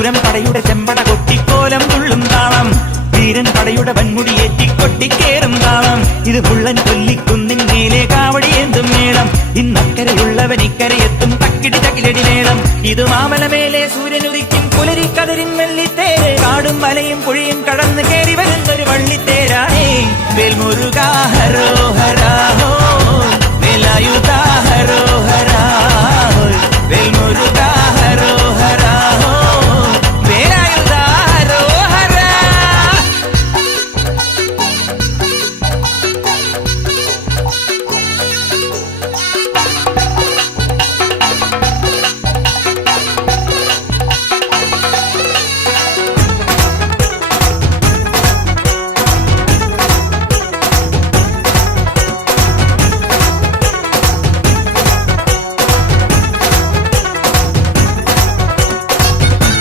ശൂരം പടയുടെ ചെമ്പട കൊട്ടിക്കോലം തുള്ളും താളം, വീരൻ പടയുടെ വൻമുടിയേറ്റി കൊട്ടിക്കേറും താളം. ഇത് പുള്ളൻ കൊല്ലിക്കുന്നിൻ മേലെ കാവടിയേന്തും മേളം, ഇന്നക്കരയുള്ളവൻ ഇക്കരയെത്തും തക്കിടി തകിലടി മേളം. ഇത് മാമലമേലെ സൂര്യനുദിക്കും പുലരി കതിരിൻ വെള്ളിത്തേര്, കാടും മലയും പുഴയും കടന്ന്